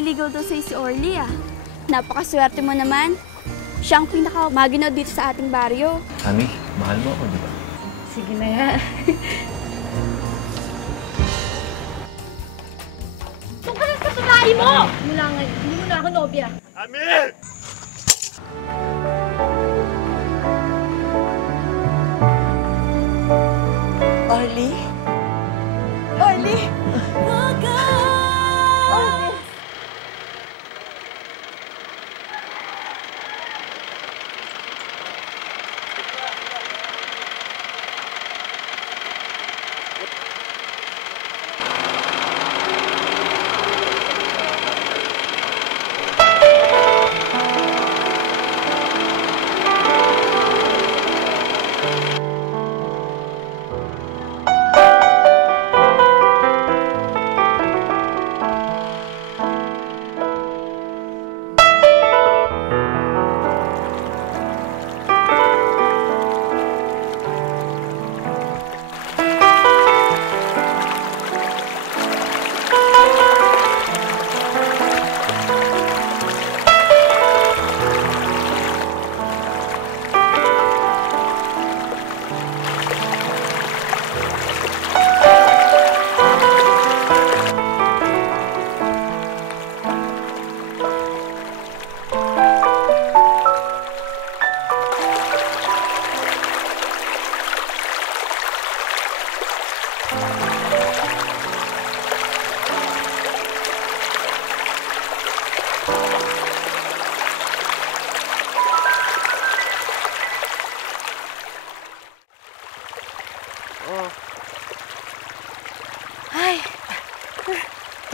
Nanliligaw daw sa'yo si Orly ah. Napakaswerte mo naman. Siya ang pinaka-maginaw dito sa ating baryo. Ami, mahal mo ako, di ba? Sige na nga. Itong ka lang kasalain mo! Mula ngayon, hindi mo na ako nobya. Ami! Orly? Orly?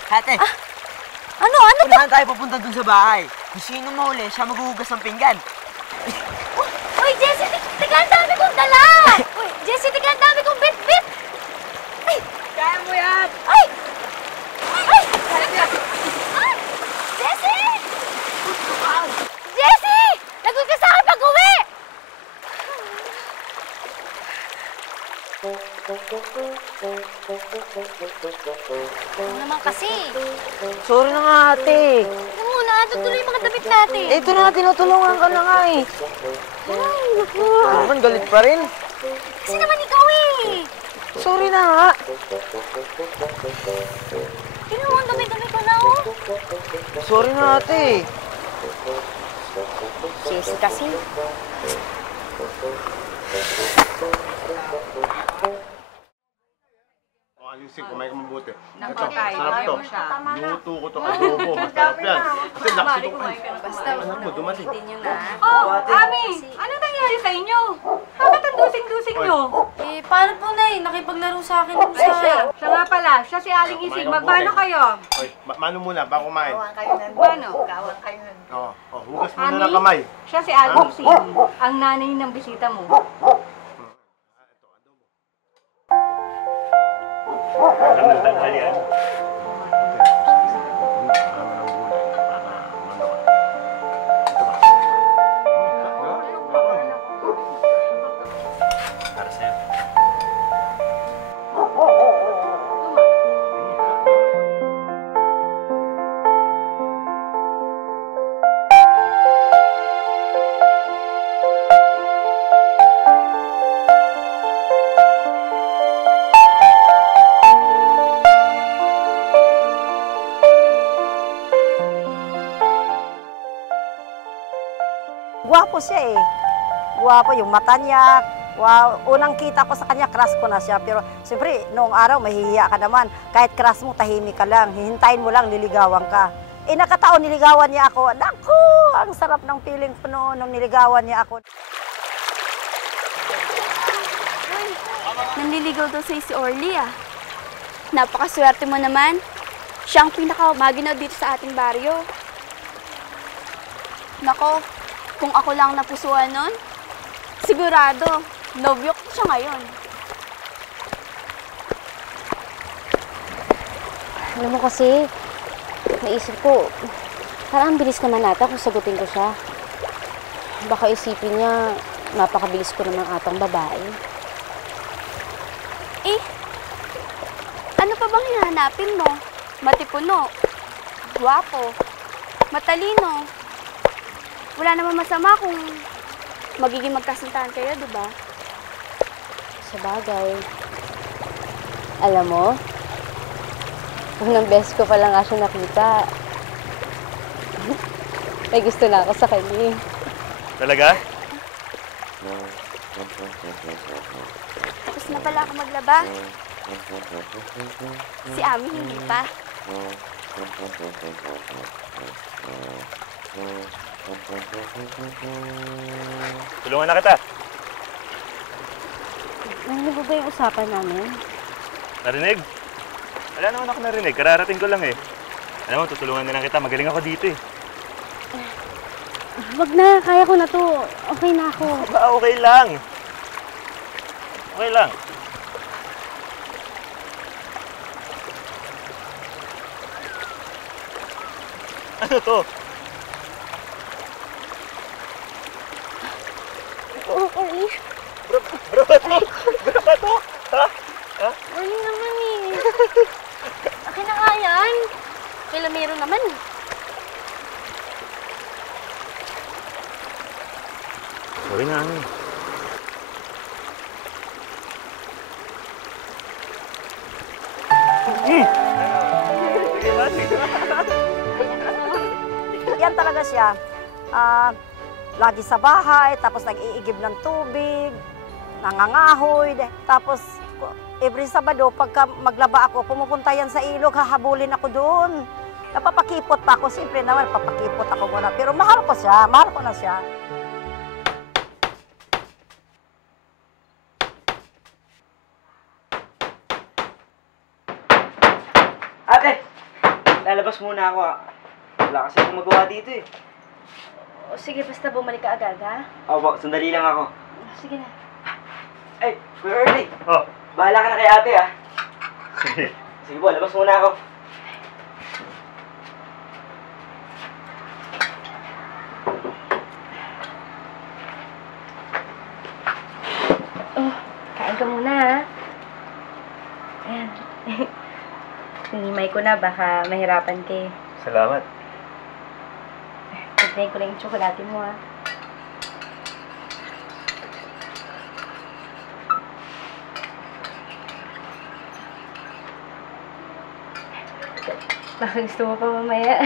Ate, Ano? unahan tayo papunta dun sa bahay. Kung sino mahuli, siya maghuhugas ng pinggan. Uy, Jessie, tika, ang dami kong dala! Uy, Jessie, tika, ang dami kong bit-bit! Ay! Kaya mo yan! Ay! Ay! Ay! Jessie! Jessie! Lagot ka sa akin pag-uwi! Ano naman kasi? Sorry na nga, ate. Ano muna, tutuloy yung mga damit natin. Ito na, tinutulungan ka na nga eh. Ay, naku. Naman, galit pa rin. Kasi naman ikaw eh. Sorry na nga. Kinuha ang dami-dami ko na oh. Sorry na, ate. Jessie kasi. Ayusin, kumain ka mabuti. Ito, Napakay, sarap to. ayaw siya. Luto ko to adobo, masarap yan. Kasi lakas ito. Basta, Anak mo, dumating. Oh, Ami! Ano nangyari sa inyo? Bakit ang dusing-dusing nyo? Eh, paano po na nakipaglaro sa akin Ay, siya nga pala. Siya si Aling Ising. Magbano kayo? Oy, mano muna, bago kumain. Bano? Oo, hugas muna ng kamay. Siya si Aling Ising. Ang nanay ng bisita mo. Para sa'yo. Gwapo siya eh. Gwapo yung mata niya. Wow. Unang kita ko sa kanya, crush ko na siya. Pero siyempre, noong araw, mahihiya ka naman. Kahit crush mo, tahimik ka lang. Hihintayin mo lang, niligawan ka. Eh, nakataon, niligawan niya ako. Naku, ang sarap ng feeling ko noon nung niligawan niya ako. Nanliligaw daw sa'yo si Orly ah. Napakaswerte mo naman. Siya ang pinaka-maginaw dito sa ating baryo. Nako, kung ako lang napusuan nun, sigurado, nobyo ko siya ngayon. Alam mo kasi, naisip ko, parang ang bilis naman nata kung sagutin ko siya. Baka isipin niya, napakabilis ko naman atang babae. Eh, ano pa bang hihanapin mo? Matipuno. Guwapo. Matalino. Wala namang masama kung magiging magkasintahan kayo, di ba? Sa bagay. Alam mo, unang beses ko pa lang nga siya nakita. May gusto na ako sa kanya. Talaga? Tapos na pala ako maglaba. Si Ami hindi pa. Tulungan na kita. Narinig mo ba yung usapan namin? Narinig? Wala naman ako narinig. Kararating ko lang eh. Alam mo, tutulungan na lang kita. Magaling ako dito eh. Wag na, kaya ko na to. Okay na ako. Ba, okay lang. Okay lang. Ano to? Okay. Bro ba to? Bro ba to? Ha? Morning naman eh. Akin na nga yan. Kailan meron naman eh. Sorry na, Ami. Sige ba? Sige ba? Yan talaga siya. Lagi sa bahay, tapos nag-iigib ng tubig, nangangahoy. Tapos every Sabado, pagka maglaba ako, pumupunta yan sa ilog, hahabulin ako doon. Napapakipot pa ako. Siyempre naman, papakipot ako muna. Pero mahal ko siya, mahal ko na siya. Ate! Lalabas muna ako ah. Wala kasi akong magawa dito eh. O sige, basta bumalik ka agad ha. Opo, sandali lang ako. Sige na. Ay, Kuya Early! Oh, Bahala ka na kay ate ah. sige. Sige po, labas muna ako. Oh, kain ka muna ha. Ayan. Hinimay ko na, baka mahirapan ka eh. Salamat. Pagdahin ko lang yung tsokolate mo ha. Baka gusto mo pa mamaya.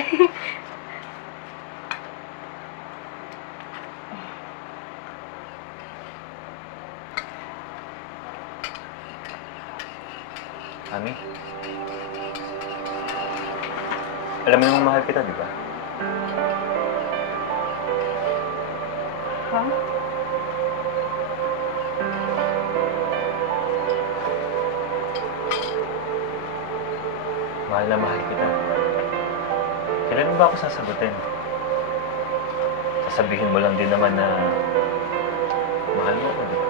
Ami? Alam mo namang mahal kita, di ba? Ha? Mahal na mahal kita. Kailan mo ba ako sasagutin? Sasabihin mo lang din naman na mahal mo ako, di ba?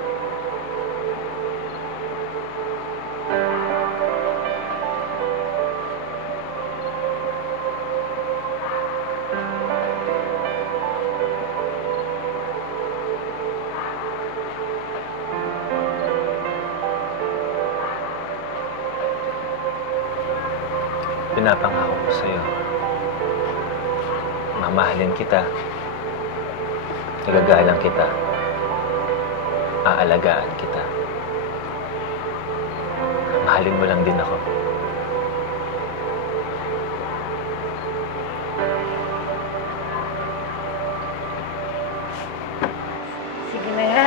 Pinapangako ko sa'yo. Mamahalin kita. Nagagalang kita. Aalagaan kita. Mahalin mo lang din ako. Sige na nga.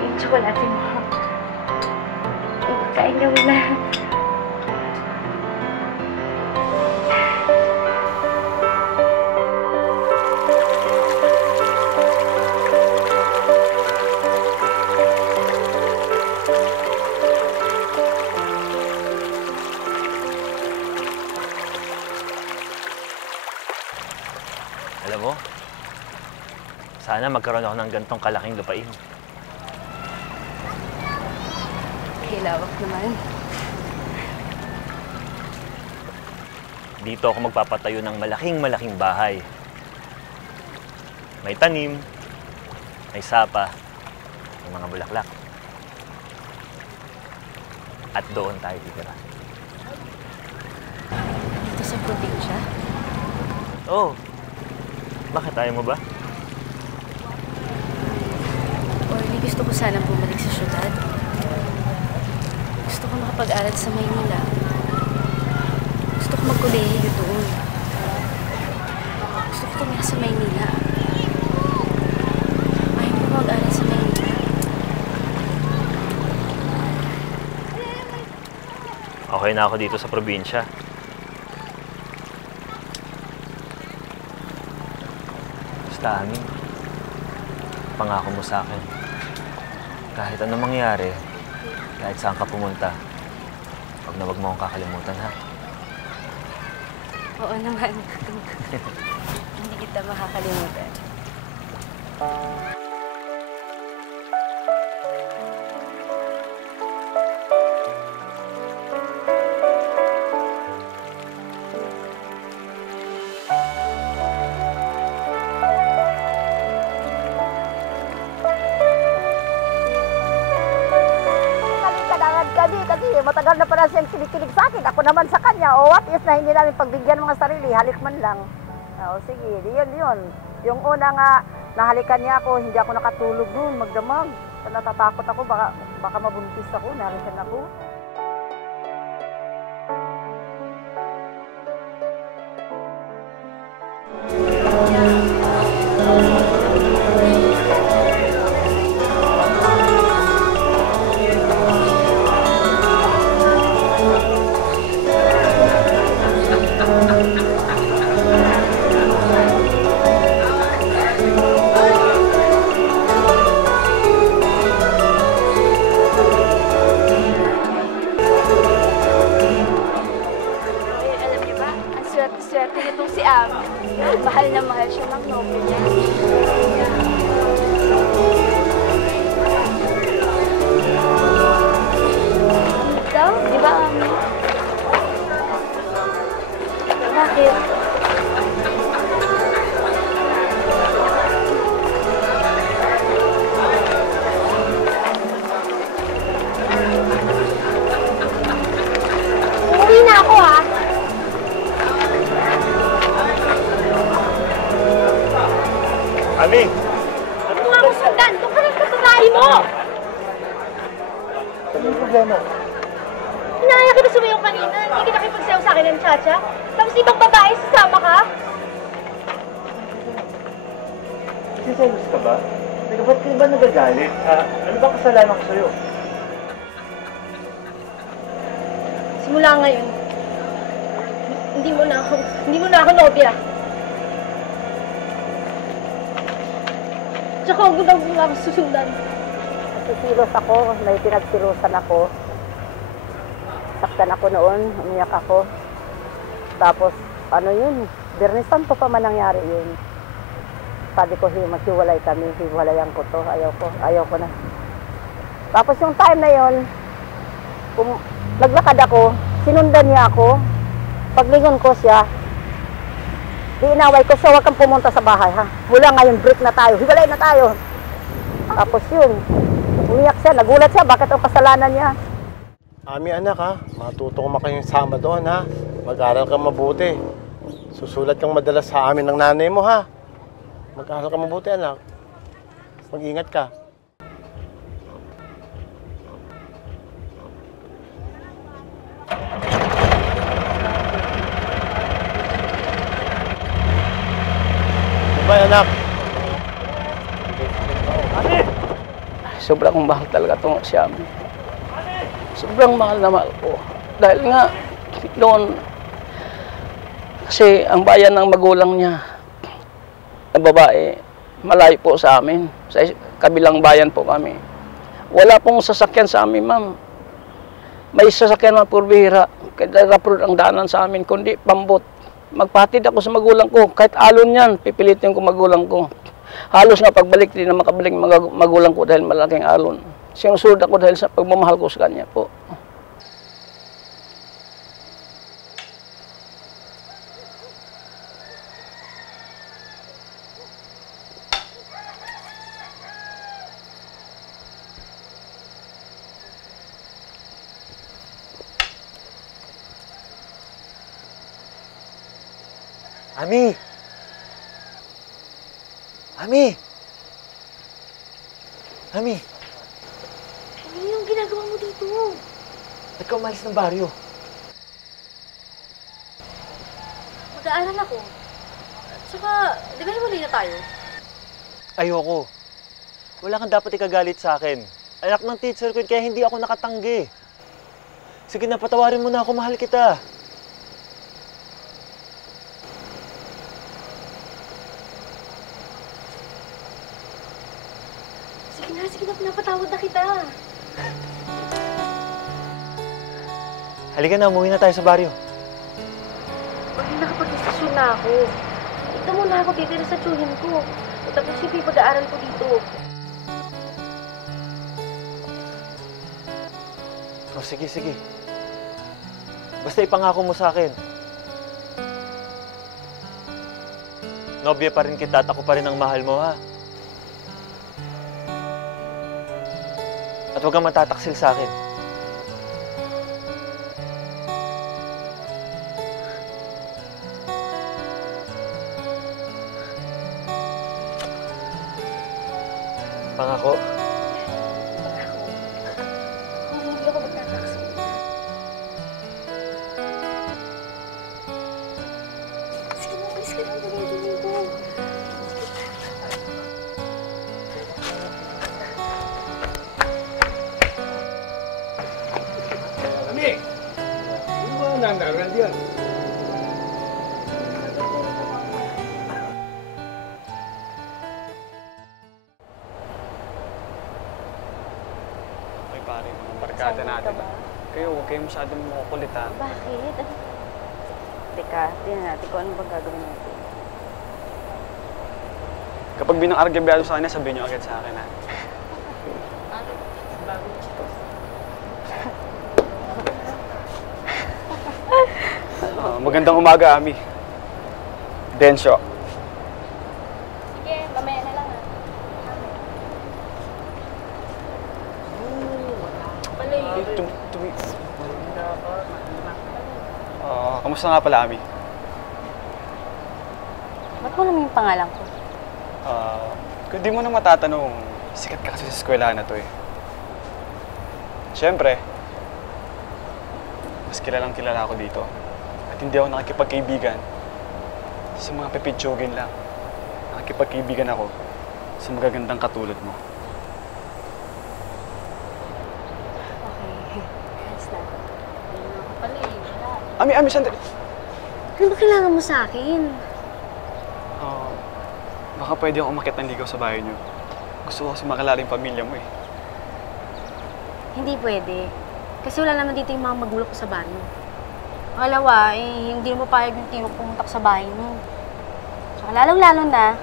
Yung tsokolate mo. Kain ka muna. Alam mo, sana magkaroon ako ng gantong kalaking lupain. Hilawak naman. Dito ako magpapatayo ng malaking bahay. May tanim, may sapa, may mga bulaklak. At doon tayo titira. Dito sa probinsya? Oh, bakit ayaw mo ba? Orly, gusto ko sanang bumalik sa syudad. Gusto ko makapag-aral sa Maynila. Gusto ko magkolehiyo doon. Gusto ko tumira sa Maynila. Ayaw ko mag-aral sa Maynila. Okay na ako dito sa probinsya. Basta, Ami, pangako mo sa akin. Kahit anong mangyari, kahit saan ka pumunta, wag mo akong kakalimutan, ha? Oo naman. Hindi kita makakalimutan. Kasi matagal na pala siyang kinikilig sa akin. Ako naman sa kanya. O what if na hindi namin pagbigyan mga sarili, halik man lang. O sige, yun. Yung una nga, nahalikan niya ako, hindi ako nakatulog doon, magdamag. Natatakot ako, baka mabuntis ako, nahalikan ako. Swerte nitong si Ami. Mahal na mahal siya ng nobyo niya. Ikaw, di ba, Ami? Bakit? Uuwi na ako, ha? Ami! Huwag mo nga akong sundan! Doon ka lang sa babae mo! Ano yung problema? Hinaya kita sumayaw kanina. Hindi kita nakipagsayaw sa akin ng tsa-tsa. Tapos ibang babae, sasama ka? Siselos ka ba? Teka, ba't kayo ba nagagalit? Ano ba kasalanan ko sa'yo? Simula ngayon, hindi mo na ako nobya. Tsaka huwag mo na ako susundan. Nagsikilos ako, may pinagsilusan ako. Saktan ako noon, umiyak ako. Tapos, Biyernes Santo pa man nangyari yun. Sabi ko, maghiwalay kami, hiwalayan ko to, ayaw ko na. Tapos yung time na yun, naglakad ako, sinundan niya ako, paglingon ko siya, di inaway ko siya, huwag kang pumunta sa bahay, ha? Mula ngayon, break na tayo, hiwalay na tayo. Tapos yun, umiyak siya, nagulat siya, bakit ang kasalanan niya? Ami anak ha, matuto ko kayong sama doon ha. Mag-aral kang mabuti. Susulat kang madalas sa amin ng nanay mo ha. Mag-aral kang mabuti anak. Mag-ingat ka. Bye anak. Sobrang mahal talaga itong si Ami. Sobrang mahal na mahal ko. Dahil nga, noon, kasi ang bayan ng magulang niya, na babae, malayo po sa amin. Sa kabilang bayan po kami. Wala pong sasakyan sa amin, ma'am. May sasakyan mga purbihira. Kaya rapro ang daanan sa amin, kundi pambot. Magpahatid ako sa magulang ko. Kahit alon yan, pipilitin ko magulang ko. Halos nga pagbalik din na makabalik magulang ko dahil malaking alon. Sinusunod ako dahil sa pagmamahal ko sa kanya po. Ami! Ami! Ami! Ano yung ginagawa mo dito? Ba't ka umalis ng baryo? Mag-aaral ako. At saka, di ba hiwalay na tayo? Ayoko. Wala kang dapat ikagalit sa akin. Anak ng teacher ko, kaya hindi ako nakatanggi. Sige na, patawarin mo na ako, mahal kita. Sige na, pinapatawad na kita. Halika na, umuwi na tayo sa baryo. Pag nakapag-desisyon na ako, dito muna ako titira sa tsuhin ko. Tapos yung pag-aaral ko dito. O sige. Basta ipangako mo sa akin. Nobya pa rin kita at ako pa rin ang mahal mo, ha? At huwag kang matataksil sa akin. Pangako. Hindi ako magtataksil. Sige na, please ka lang dali ko. Ami! Ano ba nandaral yan? Ay pare, mga barkada natin. Kayo, huwag kayo masyadong makukulit ha. Bakit? Teka, tingnan natin kung ano bang gagawin natin. Kapag binang-argabyado sa kanya, sabihin nyo agad sa akin ha. Magandang umaga, Ami. Densyo. Sige, mamaya na lang Kamusta nga pala, Ami? Ba't mo naman yung pangalan ko? Kung di mo na matatanong, sikat ka kasi sa eskwelahan na to eh. Siyempre, mas kilalang kilala ako dito. At hindi ako nakikipagkaibigan sa mga pepitsugin lang. Nakikipagkaibigan ako sa magagandang katulad mo. Okay. Ayos na. Ami, sandali. Ano ba kailangan mo sa akin? Baka pwede akong umakyat ng ligaw sa bahay niyo. Gusto ko kasi makilala yung pamilya mo eh. Hindi pwede. Kasi wala naman dito yung mga magulang ko sa baryo. Pangalawa, hindi mo payag yung tino pumunta ko sa bahay mo. Saka lalong-lalo na,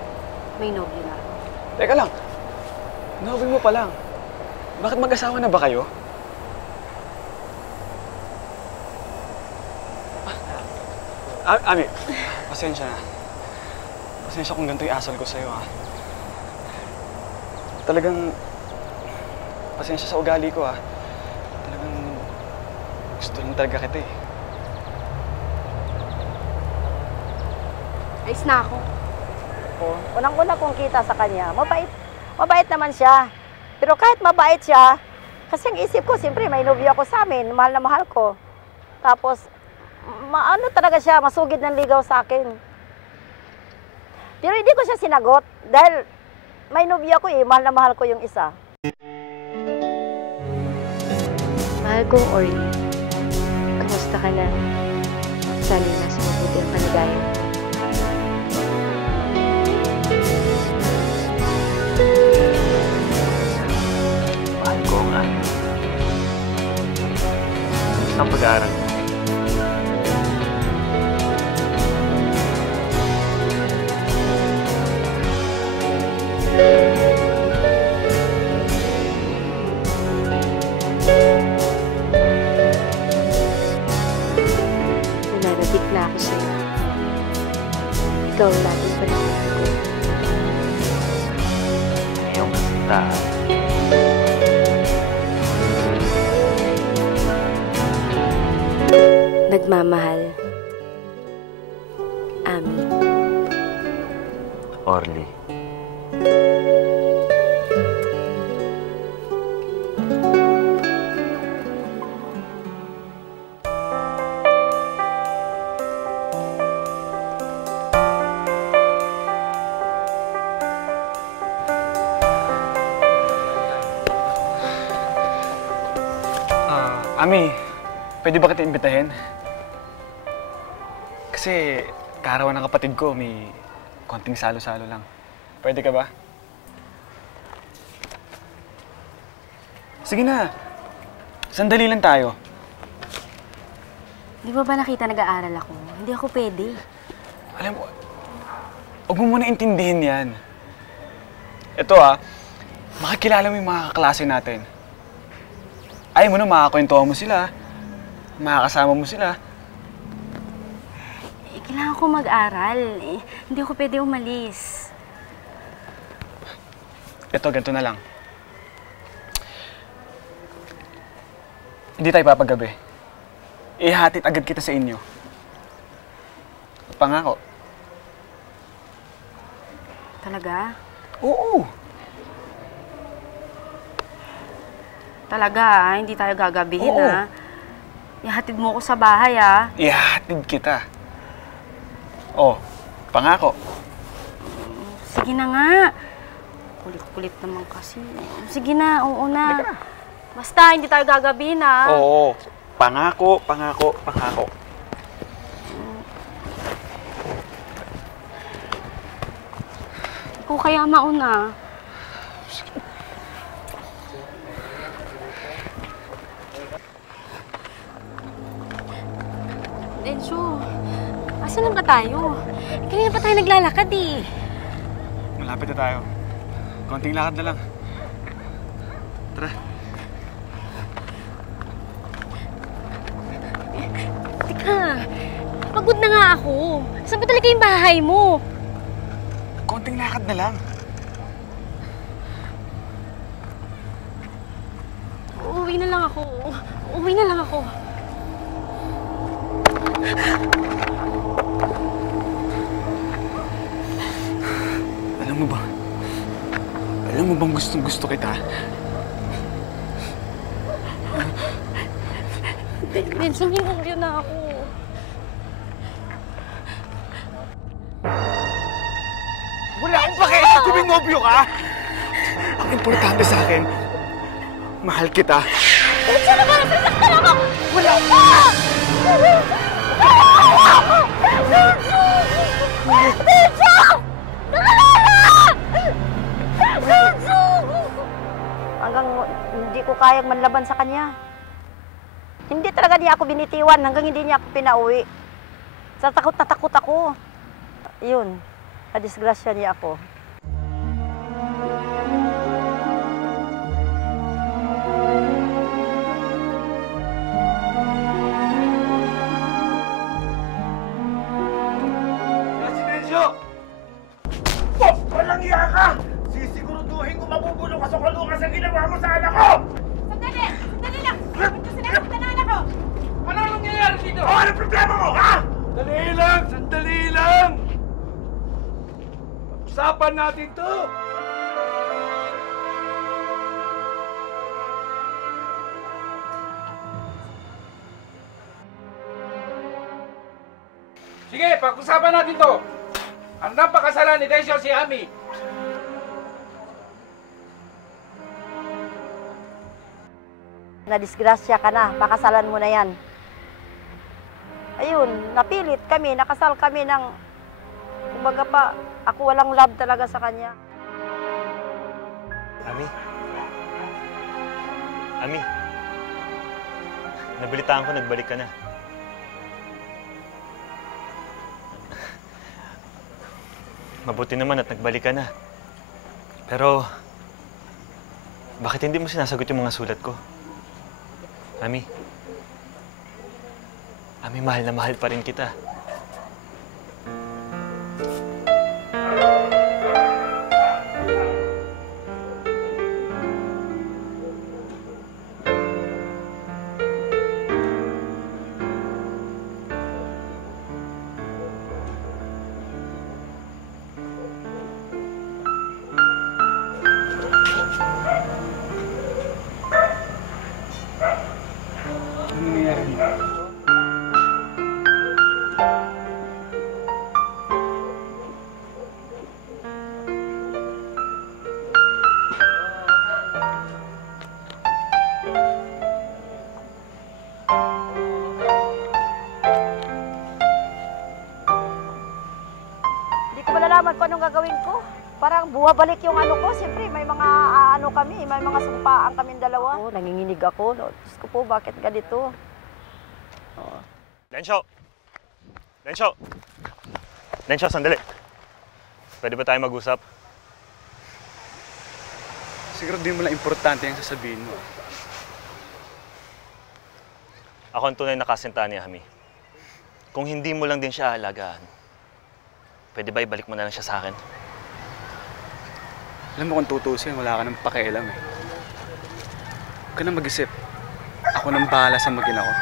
may nobyo na ako. Teka lang. Nobel mo pa lang. Bakit mag-asawa na ba kayo? Ami, pasensya na. Pasensya kung ganito yung asal ko sa'yo, ha. Talagang, pasensya sa ugali ko, ha. Talagang, gusto lang talaga kita, eh. Ayos na ako. Unang-una kong kita sa kanya, mabait naman siya. Pero kahit mabait siya, kasi ang isip ko, siyempre may nobyo ako sa amin, mahal na mahal ko. Tapos, maano talaga siya, masugid ng ligaw sa akin. Pero hindi ko siya sinagot dahil may nobyo ako eh, mahal na mahal ko yung isa. Mahal kong Orly, kamusta ka na? Sana nasa mabuti ang kalagayan. Mahal ko nga. Kamusta ang pag-aaral mo? Nananabik na ako sa'yo. Ikaw ang laging panahon ko. Iyong kasintahan. Nagmamahal. Ami. Orly. Ami, pwede ba kita imbitahin? Kasi kaarawan ng kapatid ko, may konting salo-salo lang. Pwede ka ba? Sige na. Sandali lang tayo. Di ba nakita nag-aaral ako? Hindi ako pwede. Alam mo, huwag mo muna intindihin yan. Ito makakilala mo yung mga kaklase natin. Ayaw mo na makakwentuhan mo sila, makakasama mo sila. Kailangan ko mag-aral. Hindi ako pwede umalis. Ito, ganito na lang. Hindi tayo papagabi. Ihatid agad kita sa inyo. Pangako. Talaga? Oo. Talaga, hindi tayo gagabihin, Oo. Ihatid mo ko sa bahay, Ihatid kita. Oh, pangako. Sige na nga. Kulit-kulit naman kasi. Sige na, oo na. Basta, hindi tayo gagabihin, Oo. Pangako, pangako, pangako. Ikaw kaya mauna. Enzo, asan na ba tayo? Kanina pa tayo naglalakad Malapit na tayo. Konting lakad na lang. Tara. Teka, pagod na nga ako. Saan ba talaga yung bahay mo? Konting lakad na lang. Uuwi na lang ako. Uuwi na lang ako. Alam mo bang gustong-gusto kita? Benson, minumyo na ako. Wala akong pakialam kung may nobyo ka! Ang importante sa akin, mahal kita. Benson naman! Sasaktan ako! Wala ka! Benson! Hanggang hindi ko kayang manlaban sa kanya. Hindi talaga niya ako binitiwan hanggang hindi niya ako pinauwi. Sa takot na takot ako. Yun, na-disgrasya niya ako. Silensyo! Oh, walang iya ka! Sisiguraduhin ko mabubulong ka sa kulungan sa ginawa mo sa anak ko! Sandali! Sandali lang! Bakit ko sinasaktan ang anak ko? Ano nangyayari dito? Oh, ano problema mo, ha? Sandali lang! Sandali lang! Pag-usapan natin to! Sige, pag-usapan natin to! Ang napakasalan ni Decio si Ami. Na-disgrasya ka na, pakasalan mo na yan. Ayun, napilit kami, nakasal kami ng, kumbaga pa, ako walang love talaga sa kanya. Ami? Ami? Nabalitaan ko, nagbalik ka na. Mabuti naman at nagbalik ka na. Pero, bakit hindi mo sinasagot yung mga sulat ko? Ami? Ami, mahal na mahal pa rin kita. nalalaman ko anong gagawin ko. Parang buwabalik yung ano ko. Siyempre, may mga ano kami, may mga sumpaan kaming dalawa. Oh, nanginginig ako. No? Diyos ko po, bakit ganito? Oh. Densyo! Densyo! Densyo, sandali. Pwede ba tayo mag-usap? Siguro di mo lang importante yung sasabihin mo. Ako ang tunay na kasintahan ni Ami. Kung hindi mo lang din siya aalagaan, pwede ba ibalik mo na lang siya sa akin? Alam mo kung tutusin, wala ka nang pakialam eh. Huwag ka na mag-isip. Ako nang bahala sa mag-ina ko.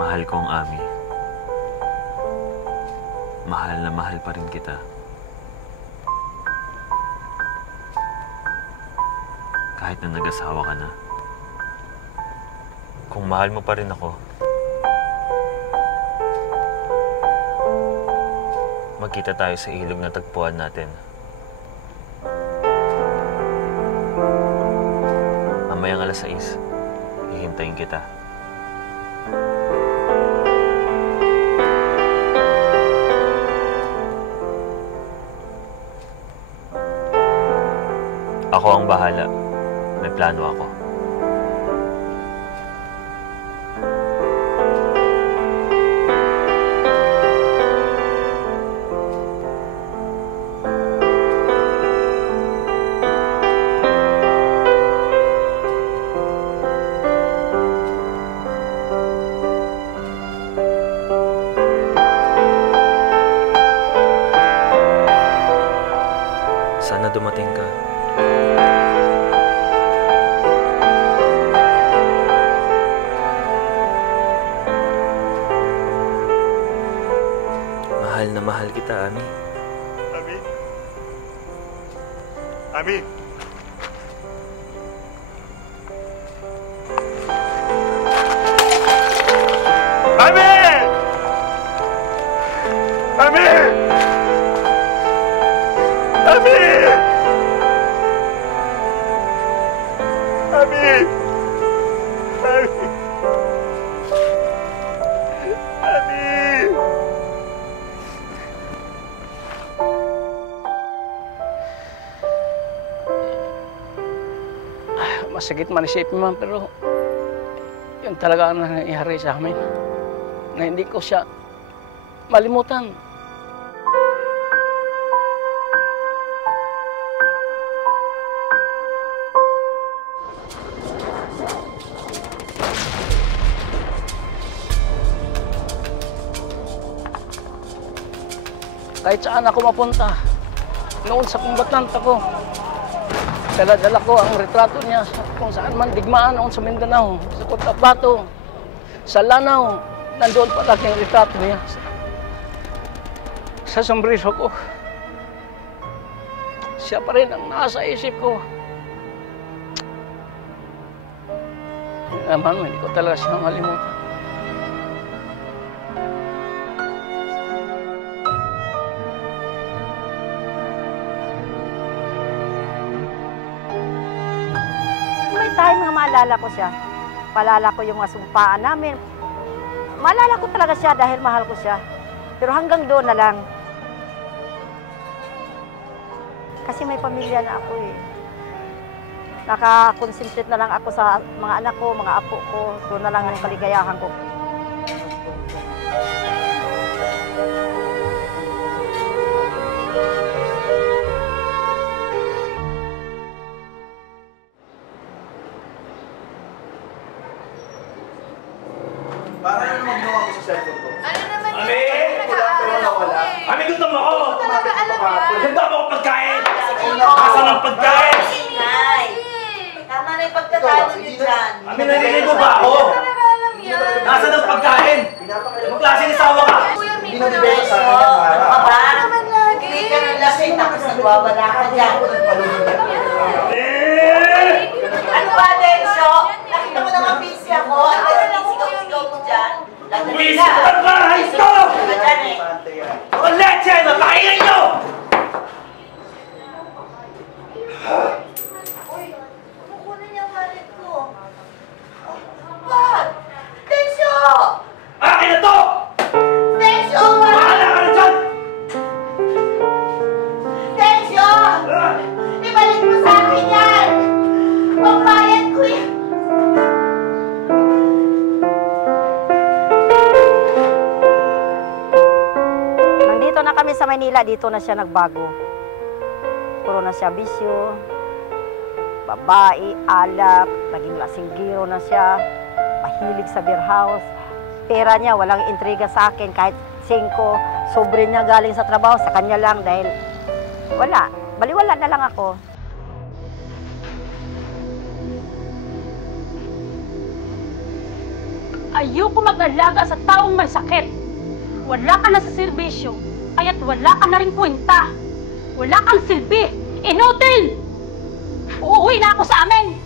Mahal ko ang Ami. Mahal na mahal pa rin kita. Kahit na nag-asawa ka na. Kung mahal mo pa rin ako, magkita tayo sa ilog na tagpuan natin. Mamayang 6:00, hihintayin kita. Ako ang bahala. May plano ako. Sana dumating ka. Mahal na mahal kita, Ami. Ami? Ami? Ami! Ami! Ami! Ami! Ami! Masakit man isipin man, pero yun talaga ang nangyayari sa amin. Na hindi ko siya malimutan. Kahit saan ako mapunta, noon sa kumbatant ako, dala-dala ko ang retrato niya kung saan man digmaan noon sa Mindanao, sa Cotabato, sa Lanao, nandoon palagi ang retrato niya. Sa sombrero ko, siya pa rin ang nasa isip ko. Naman, hindi ko talaga siya malimutan. Time nga maalala ko siya. Paalala ko yung masumpaan namin. Maalala ko talaga siya dahil mahal ko siya. Pero hanggang doon na lang. Kasi may pamilya na ako eh. Nakakonsentrate na lang ako sa mga anak ko, mga apo ko. Doon na lang ang kaligayahan ko. Para yung magnawa ko sa cellphone ko. Ano naman Ami! Nag-aaral ako eh. Ami, gusto mo ako! Talaga alam yan. Ganda mo akong pagkain! Asan ang pagkain? Ingay. Tama na yung pagkatalo niyo dyan. Ami, narinig mo ba ako? Talaga alam yan. Asan ang pagkain? Anong klase ni sawa ka? Kuya, may Beso, ano ka ba? Ano naman lagi? Hindi ka nang lasing, tapos nagwawala ka dyan. Ano ba, Denso? Maynila, dito na siya nagbago. Puro na siya bisyo, babae, alak, naging lasinggiro na siya, mahilig sa beer house. Pera niya, walang intriga sa akin, kahit 5, sobre niya galing sa trabaho, sa kanya lang dahil wala, baliwala na lang ako. Ayoko mag-alaga sa taong may sakit. Wala ka na sa serbisyo, kaya't wala ka na rin kwenta. Wala kang silbi. Inutil! Uuwi na ako sa amin!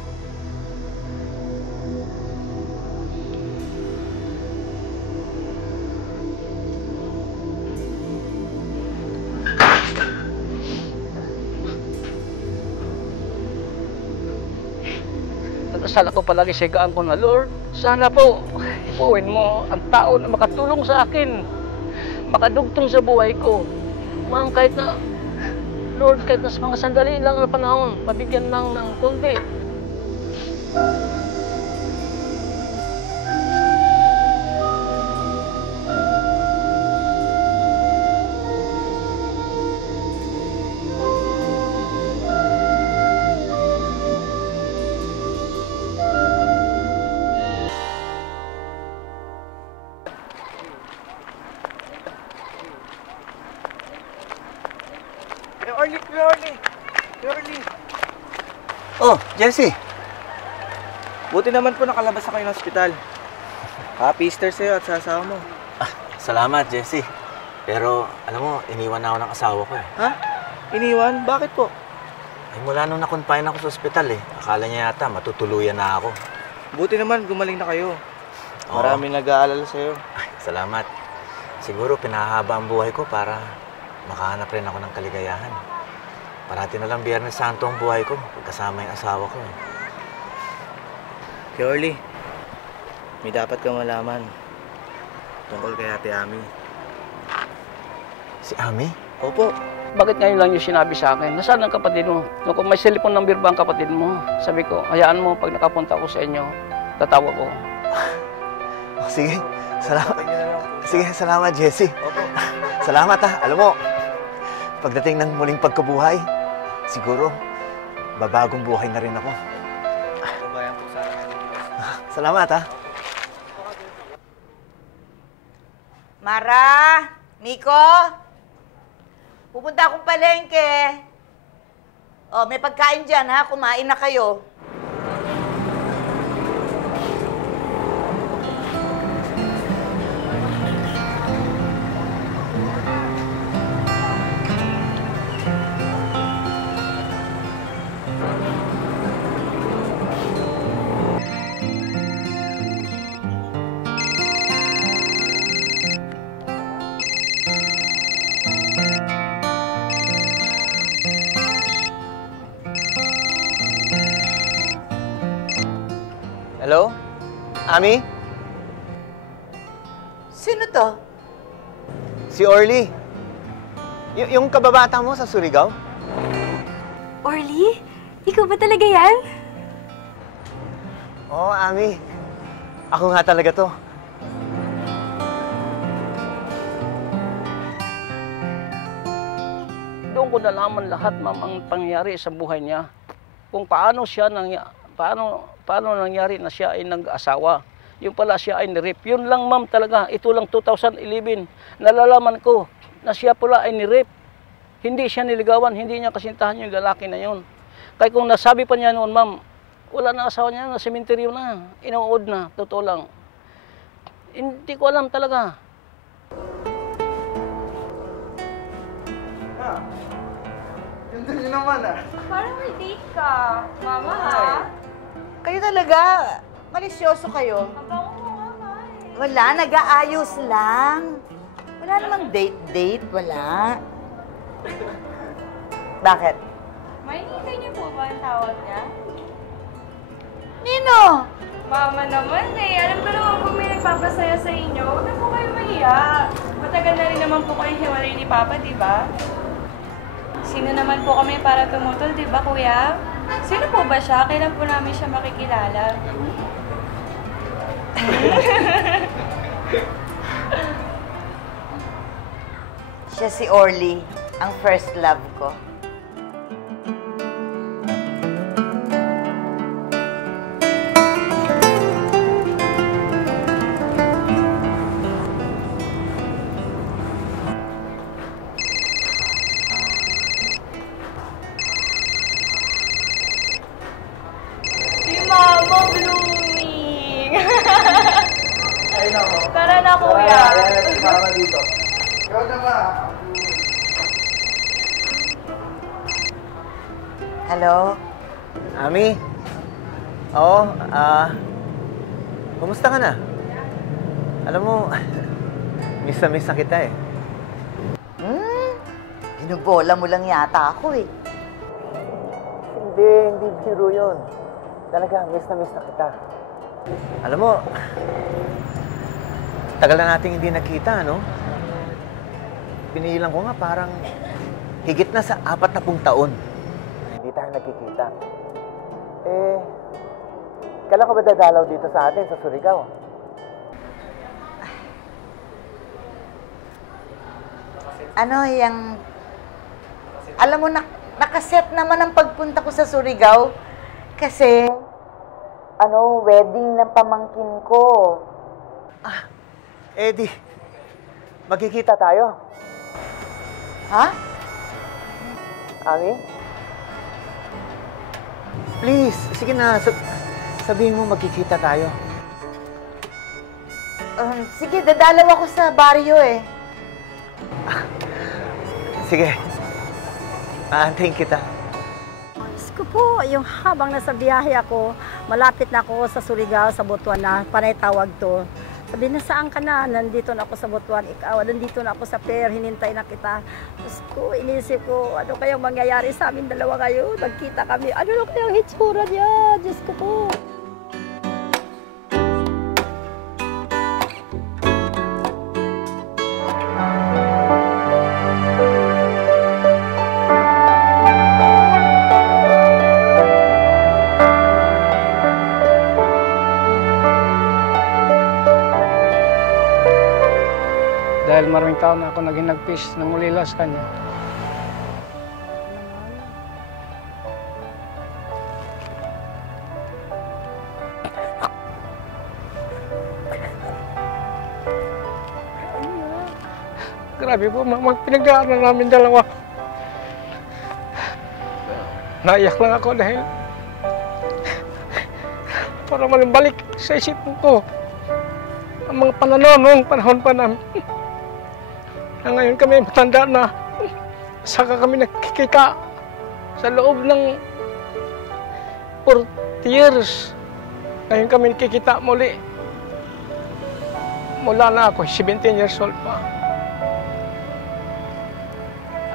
Sana ko palagi sigaan ko na, Lord, sana po, ipuwin mo ang tao na makatulong sa akin, makadugtong sa buhay ko. Ma'am, kahit na, Lord, kahit na sa mga sandali lang na panahon, mabigyan lang ng kundi. Oh, Jessie. Buti naman po nakalabas na kayo ng ospital. Happy Easter sa'yo at sa asawa mo. Salamat, Jessie. Pero, alam mo, iniwan na ako ng asawa ko eh. Ha? Iniwan? Bakit po? Ay, mula nung na-confine ako sa ospital eh. Akala niya yata matutuluyan na ako. Buti naman gumaling na kayo. Oo. Maraming nag-aalala sa'yo. Ay, salamat. Siguro pinahaba ang buhay ko para makahanap rin ako ng kaligayahan. Parati na lang Biyernes Santo ang buhay ko pagkasama yung asawa ko. Orly, may dapat kang malaman tungkol kay Ate Ami. Si Ami? Opo. Bakit ngayon lang yung sinabi sa akin? Nasaan ang kapatid mo? Nung kung may cellphone number ba ang kapatid mo? Sabi ko, hayaan mo pag nakapunta ako sa inyo, tatawa ko. Oh, sige, salamat. Sige, salamat, Jessie. Opo. Salamat ha. Alam mo, pagdating ng muling pagkabuhay, siguro, babagong buhay na rin ako. Salamat, ha? Mara, Miko, pupunta akong palengke. Oh, may pagkain dyan, ha? Kumain na kayo. Hello? Ami? Sino to? Si Orly. Yung kababata mo sa Surigao? Orly? Ikaw ba talaga yan? Oo, Ami. Ako nga talaga to. Doon ko nalaman lahat, ma'am, ang pangyari sa buhay niya. Kung paano siya paano nangyari na siya ay nag-asawa. Yung pala siya ay nirape. Yun lang, ma'am, talaga. Ito lang 2011. Nalalaman ko na siya pala ay nirape. Hindi siya niligawan, hindi niya kasintahan yung lalaki na yun. Kaya kung nasabi pa niya noon, ma'am, wala na asawa niya, na sementeryo na, inuod na, totoo lang. Hindi ko alam talaga. Ganda niyo naman, Parang may date ka. Mama, ha? Kayo talaga, malisyoso kayo. Wala, nag-aayos lang. Wala namang date-date, wala. Bakit? May hinihintay niyo po ba ang tawag niya? Nino? Mama naman eh. Alam ko naman po may nagpapasaya sa inyo. Huwag na po kayo mahiya. Matagal na rin naman po kayo hiwalay ni Papa, di ba? Sino naman po kami para tumutol, di ba, Kuya? Sino po ba siya? Kailan po namin siya makikilala? Siya si Orly, ang first love ko. Si Mama blooming! Ay, nako. Tara na, kuya. Si Mama dito. Ikaw naman. Hello? Ami? Oo, kumusta ka na? Alam mo, miss na miss na kita eh. Binubola mo lang yata ako eh. Hindi biro yun. Talaga, miss na kita. Alam mo, tagal na nating hindi nakita, no? Binilang ko nga parang higit na sa 40 taon. Hindi tayo nagkikita. Eh, kailan ka ba dadalaw dito sa atin, sa Surigao? Ano yung... Alam mo, nakaset naman ang pagpunta ko sa Surigao. Kasi, wedding ng pamangkin ko. Eddie, magkikita tayo. Ha? Ami? Please, sige na. Sabihin mo magkikita tayo. Sige, dadalaw ako sa baryo eh. Sige. Aantayin kita. Diyos ko po, yung habang nasa biyahe ako, malapit na ako sa Surigao, sa Butuan na, panay tawag to. Sabi na, saan ka na? Nandito na ako sa Butuan, ikaw, nandito na ako sa Pier, hinintay na kita. Diyos ko, inisip ko, ano kayang mangyayari sa amin dalawa ngayon? Nagkita kami, ano na kayang hitsura niya? Diyos ko po. Dahil maraming taon na ako naging nag-fish ng ulila sa kanya. Grabe po, pinagdaanan namin dalawa. Naiyak lang ako dahil para malimbalik sa isipan ko ang mga pananaw noong panahon pa namin. Na ngayon kami matanda na, saka kami nakikita sa loob ng 40 years. Ngayon kami nakikita muli. Mula na ako, 17 years old pa.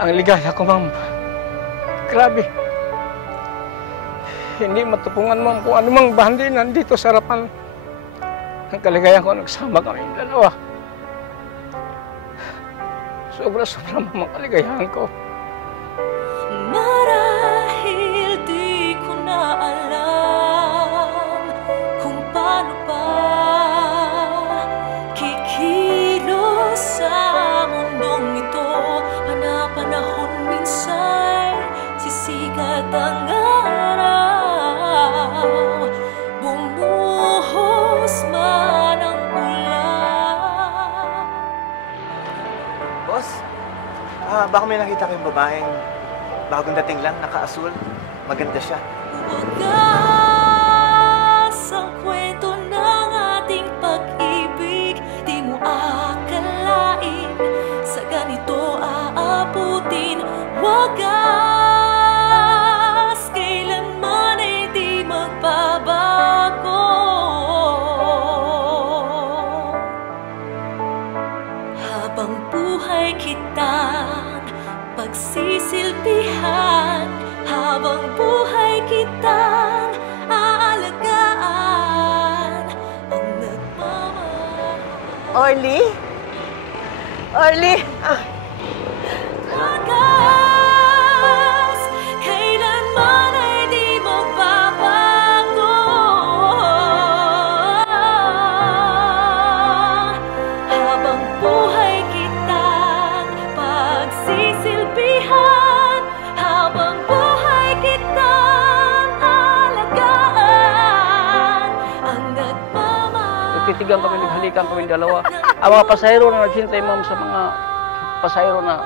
Ang ligaya ko, ma'am. Grabe. Hindi matupungan, ma'am, kung anumang bahandi nandito sa harapan. Ang kaligayahan ko, nagsama kami dalawa. Sobra-sobra mga kaligayahan ko. Marahil di ko na alam kung paano pa kikilos sa mundong ito. Panapanahon minsan sisikat ang araw, bumuhos man ang ulan. Boss, baka may nakita kayong babaeng bagong dating lang, naka-asul. Maganda siya. Wagas ang kwento ng ating pag-ibig. Di mo akalain sa ganito aabutin. Wagas, kailanman ay di magbabago. Habang buhay kitang pagsisilbihan, habang buhay kitang aalagaan ang nagmamahal. Orly? Orly? Wagas, kailanman ay di magbabago. Habang buhay kitang pag nagtitigan kami, naghalikan kami dalawa. Ang mga pasahero na naghintay, ma'am, sa mga pasahero na,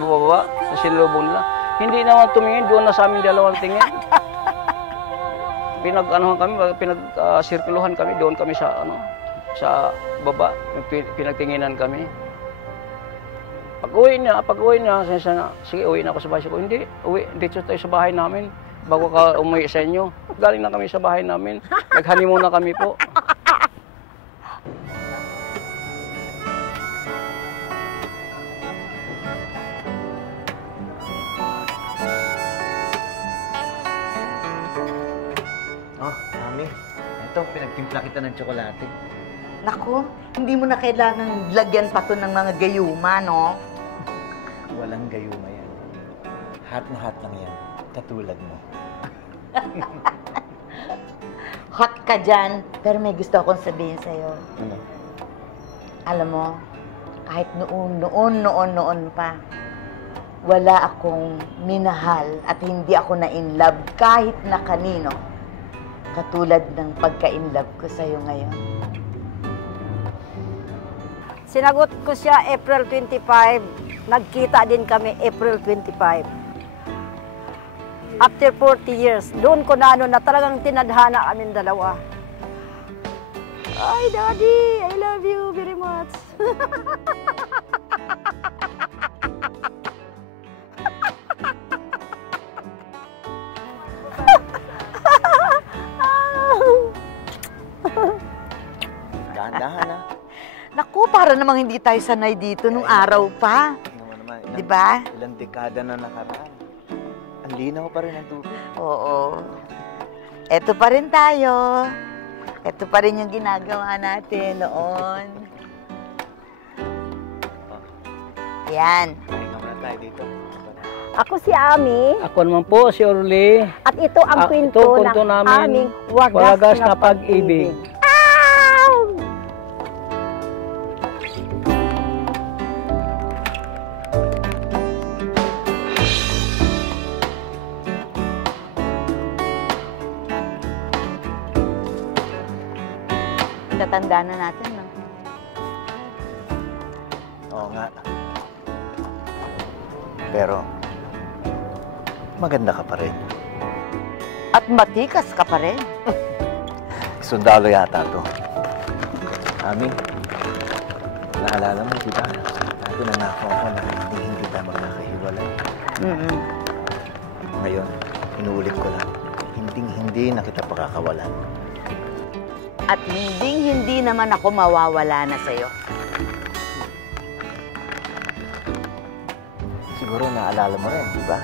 bumaba, na sinulubong nila. Hindi naman tumingin, doon na sa amin dalawang tingin. Pinag-sirkuluhan kami, doon kami sa, sa baba, pinagtinginan kami. Pag-uwi niya, sige, uwi na ako sa bahay. Sige, hindi, uwi, dito tayo sa bahay namin. Bago ka umuwi sa inyo. Galing na kami sa bahay namin. Nag-honeymoon na kami po. Oh, Mami. Ito, pinagtimpla kita ng tsokolate. Naku, hindi mo na kailangan lagyan pa to ng mga gayuma, no? Walang gayuma yan. Hot na hot lang yan. Katulad mo. Hot ka dyan, pero may gusto akong sabihin sa'yo. Ano? Alam mo, kahit noon pa, wala akong minahal at hindi ako na-inlove kahit na kanino. Katulad ng pagka-inlove ko sa'yo ngayon. Sinagot ko siya April 25. Nagkita din kami April 25. After 40 years, doon ko na talagang tinadhana kaming dalawa. Ay, Daddy, I love you very much. Dahan-dahan, ha? Naku, para namang hindi tayo sanay dito nung araw pa. Di ba? Ilang dekada na nakaraan. Ang linaw pa rin ang tubig. Oo. Eto pa rin tayo. Eto pa rin yung ginagawa natin noon. Yan. Pahinga muna tayo dito. Ako si Ami. Ako naman po, si Orly. At ito ang kwento ng aming wagas na pag-ibig. Tatanda na natin, no? Oo nga. Pero, maganda ka pa rin. At matikas ka pa rin. Sundalo yata to. Ami, naalala mo, di ba? Dati nangako ako na hindi tayo magkakahiwalay. Ngayon, inuulit ko lang. Hindi na kita pakakawalan. At hindi naman ako mawawala na sa'yo. Siguro naalala mo rin, di ba?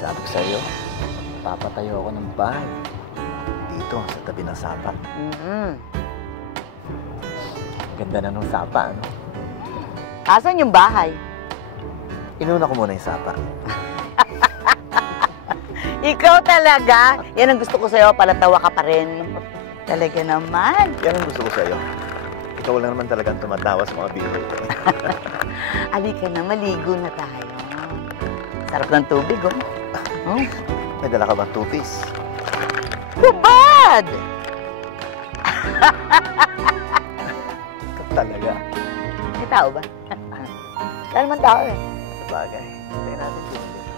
Sabi ko sa'yo, papatayo ako ng bahay. Dito, sa tabi ng sapa. Ganda na nung sapa, ano? Asan yung bahay? Inuna ko muna yung sapa. Ikaw talaga. Yan ang gusto ko sa'yo, palatawa ka pa rin. Talaga naman. Yan ang gusto ko sa'yo. Ikaw lang naman talagang tumatawa sa mga biro ko. Alika na, maligo na tayo. Sarap ng tubig, oh. May dala ka bang two-piece? Hubad! Talaga. May tao ba? Wala naman tao, eh. Sa bagay. Tayo natin tumulong.